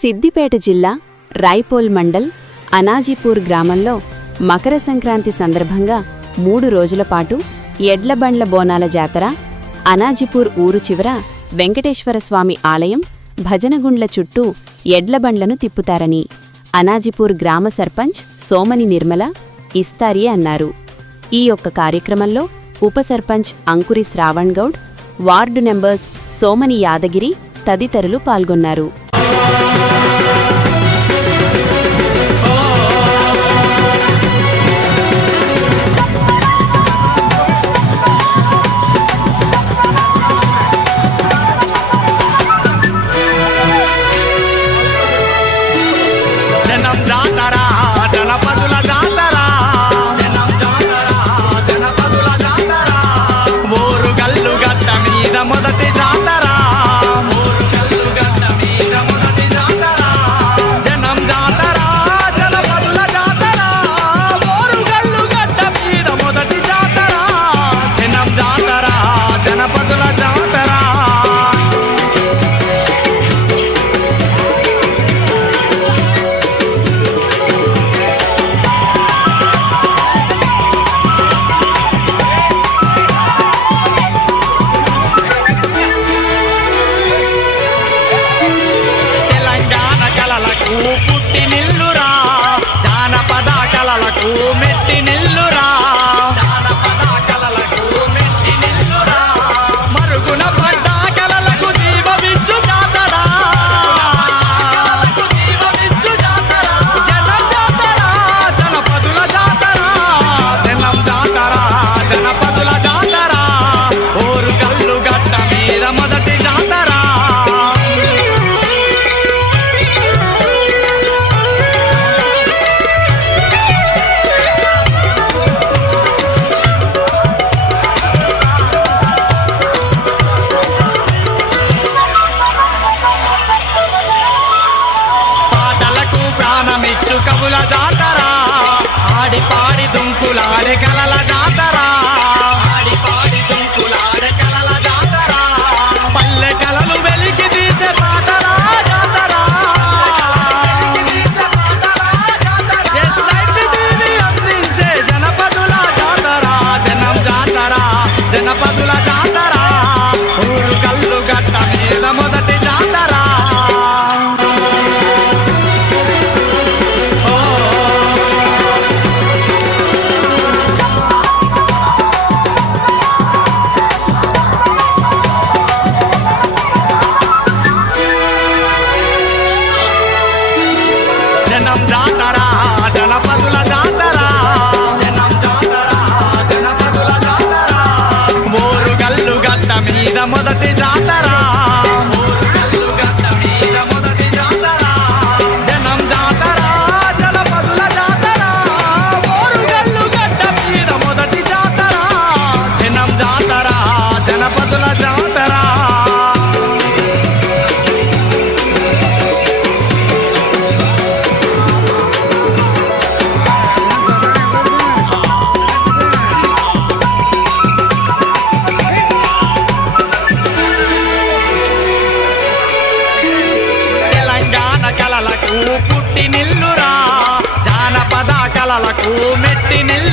సిద్దిపేట జిల్లా రాయ్పోల్ మండల్ అనాజీపూర్ గ్రామంలో మకర సంక్రాంతి సందర్భంగా మూడు రోజుల పాటు ఎడ్లబండ్ల బోనాల జాతర అనాజీపూర్ ఊరు చివర వెంకటేశ్వరస్వామి ఆలయం భజనగుండ్ల చుట్టూ ఎడ్లబండ్లను తిప్పుతారని అనాజీపూర్ గ్రామ సర్పంచ్ సోమని నిర్మల ఇస్తారి అన్నారు. ఈ యొక్క కార్యక్రమంలో ఉప సర్పంచ్ అంకురి శ్రావణ్ గౌడ్ వార్డు నెంబర్స్ సోమని యాదగిరి తదితరులు పాల్గొన్నారు. జానపద కలలకు జనపదుల కళలకు పుట్టి నిల్లురా జానపద కళలకు మెట్టి నిల్లు